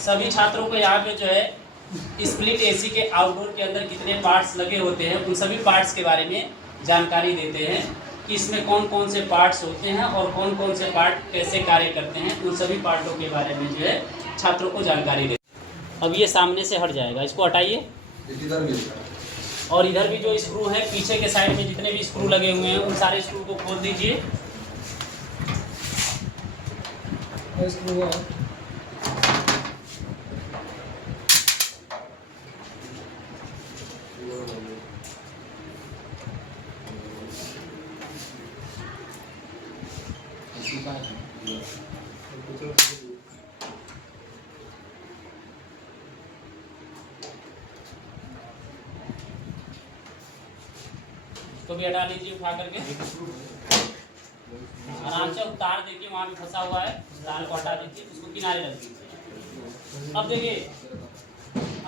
सभी छात्रों को यहाँ पे जो है स्प्लिट एसी के आउटडोर के अंदर कितने पार्ट्स लगे होते हैं उन सभी पार्ट्स के बारे में जानकारी देते हैं कि इसमें कौन कौन से पार्ट्स होते हैं और कौन कौन से पार्ट कैसे कार्य करते हैं। उन सभी पार्टों के बारे में जो है छात्रों को जानकारी देते हैं। अब ये सामने से हट जाएगा, इसको हटाइए। और इधर भी जो स्क्रू है पीछे के साइड में जितने भी स्क्रू लगे हुए हैं उन सारे स्क्रू को खोल दीजिए। तो भी हटा लीजिए उठा करके, आराम से उतार देखिए, वहाँ भी फंसा हुआ है, तार को हटा दीजिए, उसको किनारे रख दीजिए। अब देखिए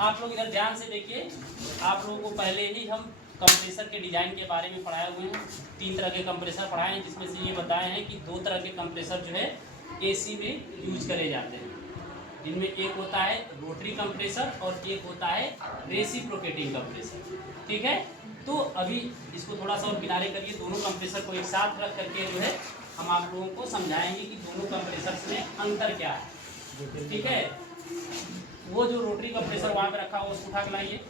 आप लोग इधर ध्यान से देखिए, आप लोगों को पहले ही हम कंप्रेसर के डिज़ाइन के बारे में पढ़ाए हुए हैं। 3 तरह के कंप्रेसर पढ़ाए हैं, जिसमें से ये बताए हैं कि 2 तरह के कंप्रेसर जो है एसी में यूज करे जाते हैं, जिनमें एक होता है रोटरी कंप्रेसर और एक होता है रेसिप्रोकेटिंग कंप्रेसर। ठीक है, तो अभी इसको थोड़ा सा और किनारे करिए, दोनों कंप्रेसर को एक साथ रख करके जो है हम आप लोगों को समझाएंगे कि दोनों कंप्रेसर्स में अंतर क्या है। ठीक है, वो जो रोटरी कंप्रेसर वहाँ पे रखा हो उसको उठा के लाइए।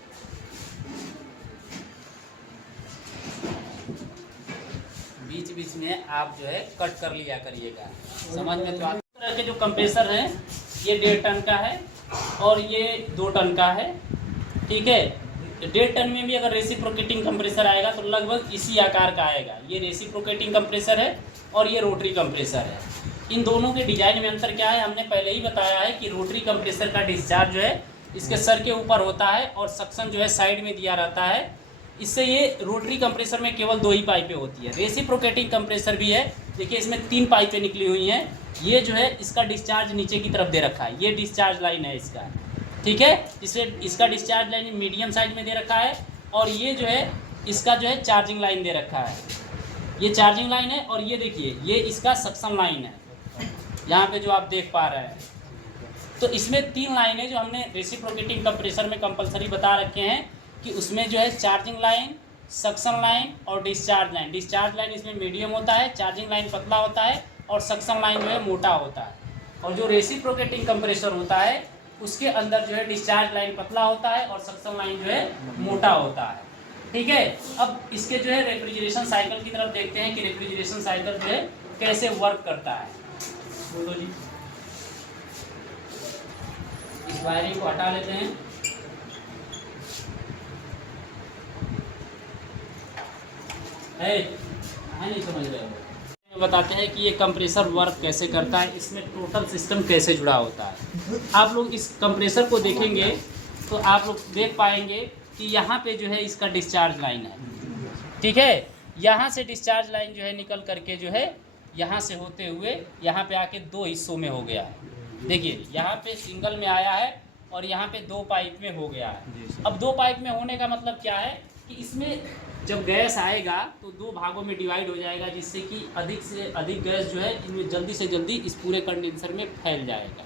बीच बीच में आप जो है कट कर लिया करिएगा, समझ में तो। तरह के जो कंप्रेसर हैं ये 1.5 टन का है और ये 2 टन का है। ठीक है, 1.5 टन में भी अगर रेसिप्रोकेटिंग कंप्रेसर आएगा तो लगभग इसी आकार का आएगा। ये रेसिप्रोकेटिंग कंप्रेसर है और ये रोटरी कंप्रेसर है। इन दोनों के डिजाइन में अंतर क्या है, हमने पहले ही बताया है कि रोटरी कंप्रेसर का डिस्चार्ज जो है इसके सर के ऊपर होता है और सक्शन जो है साइड में दिया रहता है। इससे ये रोटरी कंप्रेसर में केवल 2 ही पाइपें होती है। रेसिप्रोकेटिंग कंप्रेसर भी है, देखिए इसमें 3 पाइपें निकली हुई हैं। ये जो है इसका डिस्चार्ज नीचे की तरफ दे रखा है, ये डिस्चार्ज लाइन है इसका। ठीक है, इसे इसका डिस्चार्ज लाइन मीडियम साइज में दे रखा है और ये जो है इसका जो है चार्जिंग लाइन दे रखा है। ये चार्जिंग लाइन है और ये देखिए ये इसका सक्शन लाइन है, यहाँ पे जो आप देख पा रहे हैं। तो इसमें 3 लाइनें जो हमने रेसिप्रोकेटिंग कंप्रेसर में कंपलसरी बता रखे हैं कि उसमें जो है चार्जिंग लाइन, सक्शन लाइन और डिस्चार्ज लाइन। डिस्चार्ज लाइन इसमें मीडियम होता है, चार्जिंग लाइन पतला होता है और सक्शन लाइन जो है मोटा होता है। और जो रेसिप्रोकेटिंग कंप्रेसर होता है उसके अंदर जो है डिस्चार्ज लाइन पतला होता है और सक्शन लाइन जो है मोटा होता है। ठीक है, अब इसके जो है रेफ्रिजरेशन साइकिल की तरफ देखते हैं कि रेफ्रिजरेशन साइकिल जो है कैसे वर्क करता है। बोलो जी, इस वायरिंग को हटा लेते हैं। नहीं समझ रहे हो, बताते हैं कि ये कंप्रेसर वर्क कैसे करता है, इसमें टोटल सिस्टम कैसे जुड़ा होता है। आप लोग इस कंप्रेसर को देखेंगे तो आप लोग देख पाएंगे कि यहाँ पे जो है इसका डिस्चार्ज लाइन है। ठीक है, यहाँ से डिस्चार्ज लाइन जो है निकल करके जो है यहाँ से होते हुए यहाँ पे आके 2 हिस्सों में हो गया है। देखिए यहाँ पे सिंगल में आया है और यहाँ पे 2 पाइप में हो गया है। अब 2 पाइप में होने का मतलब क्या है कि इसमें जब गैस आएगा तो 2 भागों में डिवाइड हो जाएगा, जिससे कि अधिक से अधिक गैस जो है इनमें जल्दी से जल्दी इस पूरे कंडेंसर में फैल जाएगा।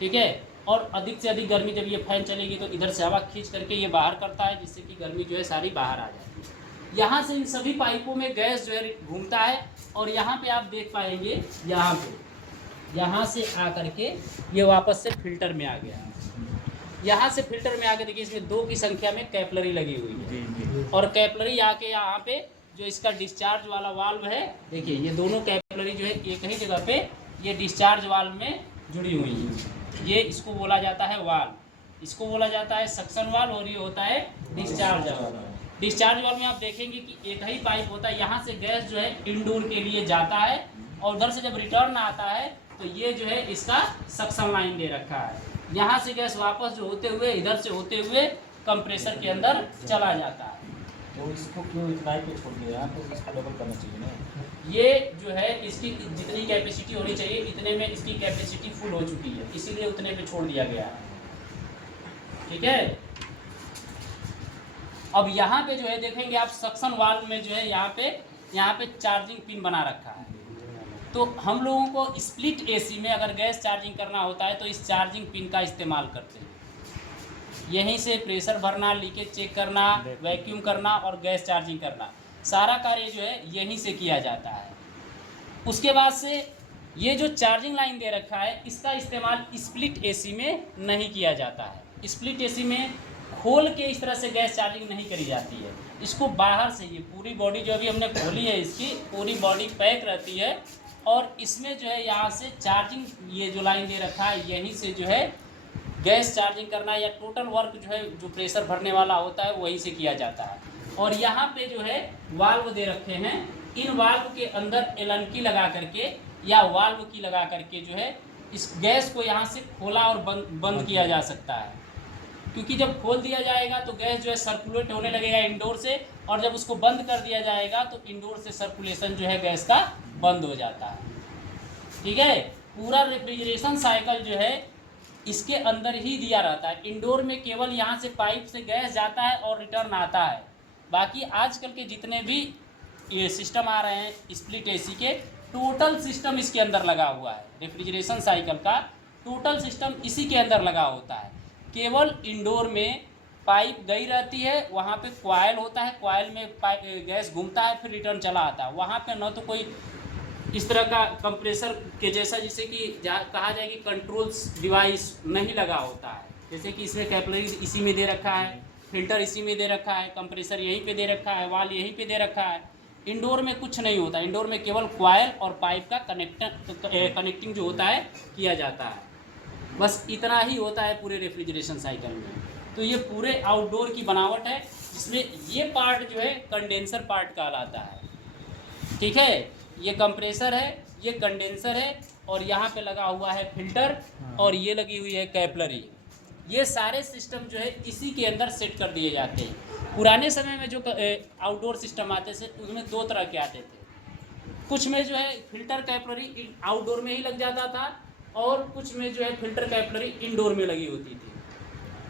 ठीक है, और अधिक से अधिक गर्मी जब ये फैन चलेगी तो इधर से हवा खींच करके ये बाहर करता है, जिससे कि गर्मी जो है सारी बाहर आ जाती है। यहाँ से इन सभी पाइपों में गैस जो है घूमता है और यहाँ पे आप देख पाएंगे यहाँ से आ करके ये वापस से फिल्टर में आ गया। यहाँ से फिल्टर में आके देखिए इसमें 2 की संख्या में कैपलरी लगी हुई है और कैपलरी आके यहाँ पे जो इसका डिस्चार्ज वाला वाल्व है, देखिए ये दोनों कैपलरी जो है एक ही जगह पे ये डिस्चार्ज वाल्व में जुड़ी हुई है। ये इसको बोला जाता है वाल्व, इसको बोला जाता है सक्शन वाल्व और ये होता है डिस्चार्ज वाल्व। डिस्चार्ज वाल्व में आप देखेंगे कि एक ही पाइप होता है, यहाँ से गैस जो है इंडोर के लिए जाता है और उधर से जब रिटर्न आता है तो ये जो है इसका सक्शन लाइन दे रखा है। यहाँ से गैस वापस जो होते हुए इधर से होते हुए कंप्रेसर के अंदर चला जाता है। तो इसको क्यों इतना ही पे छोड़ दिया, तो इसको डबल करना चाहिए ना। ये जो है इसकी जितनी कैपेसिटी होनी चाहिए इतने में इसकी कैपेसिटी फुल हो चुकी है, इसीलिए उतने पे छोड़ दिया गया है। ठीक है, अब यहाँ पे जो है देखेंगे आप सक्शन वाल्व में जो है यहाँ पे चार्जिंग पिन बना रखा है। तो हम लोगों को स्प्लिट एसी में अगर गैस चार्जिंग करना होता है तो इस चार्जिंग पिन का इस्तेमाल करते हैं। यहीं से प्रेशर भरना, लीकेज चेक करना, वैक्यूम करना और गैस चार्जिंग करना, सारा कार्य जो है यहीं से किया जाता है। उसके बाद से ये जो चार्जिंग लाइन दे रखा है इसका इस्तेमाल स्प्लिट एसी में नहीं किया जाता है। स्प्लिट एसी में खोल के इस तरह से गैस चार्जिंग नहीं करी जाती है। इसको बाहर से, ये पूरी बॉडी जो अभी हमने खोली है इसकी पूरी बॉडी पैक रहती है और इसमें जो है यहाँ से चार्जिंग, ये जो लाइन दे रखा है यहीं से जो है गैस चार्जिंग करना या टोटल वर्क जो है जो प्रेशर भरने वाला होता है वहीं से किया जाता है। और यहाँ पे जो है वाल्व दे रखे हैं, इन वाल्व के अंदर एलन की लगा करके या वाल्व की लगा करके जो है इस गैस को यहाँ से खोला और बंद किया जा सकता है। क्योंकि जब खोल दिया जाएगा तो गैस जो है सर्कुलेट होने लगेगा इंडोर से, और जब उसको बंद कर दिया जाएगा तो इंडोर से सर्कुलेशन जो है गैस का बंद हो जाता है। ठीक है, पूरा रेफ्रिजरेशन साइकिल जो है इसके अंदर ही दिया रहता है। इंडोर में केवल यहाँ से पाइप से गैस जाता है और रिटर्न आता है। बाकी आजकल के जितने भी ये सिस्टम आ रहे हैं स्प्लिट एसी के, टोटल सिस्टम इसके अंदर लगा हुआ है। रेफ्रिजरेशन साइकिल का टोटल सिस्टम इसी के अंदर लगा होता है। केवल इंडोर में पाइप गई रहती है, वहाँ पे कॉइल होता है, कॉइल में गैस घूमता है फिर रिटर्न चला आता है। वहाँ पे न तो कोई इस तरह का कंप्रेसर के जैसा जिसे कि कहा जाए कि कंट्रोल्स डिवाइस नहीं लगा होता है। जैसे कि इसमें कैपिलरी इसी में दे रखा है, फिल्टर इसी में दे रखा है, कंप्रेसर यहीं पे दे रखा है, वाल यहीं पे दे रखा है। इंडोर में कुछ नहीं होता। इंडोर में केवल कॉइल और पाइप का कनेक्टिंग जो होता है किया जाता है। बस इतना ही होता है पूरे रेफ्रिजरेशन साइकिल में। तो ये पूरे आउटडोर की बनावट है, जिसमें ये पार्ट जो है कंडेंसर पार्ट कहलाता है। ठीक है, ये कंप्रेसर है, ये कंडेंसर है, और यहाँ पे लगा हुआ है फिल्टर, और ये लगी हुई है कैपिलरी। ये सारे सिस्टम जो है इसी के अंदर सेट कर दिए जाते हैं। पुराने समय में जो आउटडोर सिस्टम आते थे उसमें दो तरह के आते थे। कुछ में जो है फिल्टर कैपिलरी आउटडोर में ही लग जाता था, और कुछ में जो है फिल्टर कैपिलरी इंडोर में लगी होती थी।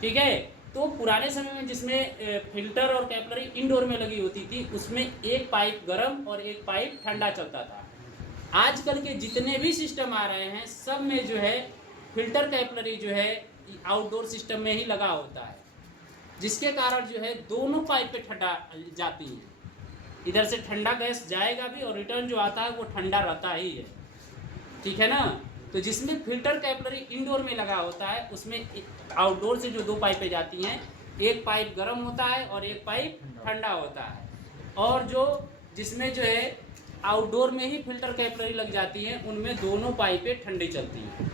ठीक है, तो पुराने समय में जिसमें फिल्टर और कैपिलरी इंडोर में लगी होती थी उसमें एक पाइप गर्म और एक पाइप ठंडा चलता था। आजकल के जितने भी सिस्टम आ रहे हैं सब में जो है फिल्टर कैपिलरी जो है आउटडोर सिस्टम में ही लगा होता है, जिसके कारण जो है दोनों पाइप पे ठंडा जाती है। इधर से ठंडा गैस जाएगा भी और रिटर्न जो आता है वो ठंडा रहता ही है। ठीक है ना। तो जिसमें फिल्टर कैपिलरी इंडोर में लगा होता है उसमें आउटडोर से जो दो पाइपें जाती हैं, एक पाइप गर्म होता है और एक पाइप ठंडा होता है। और जो जिसमें जो है आउटडोर में ही फिल्टर कैपिलरी लग जाती हैं उनमें दोनों पाइपें ठंडी चलती हैं।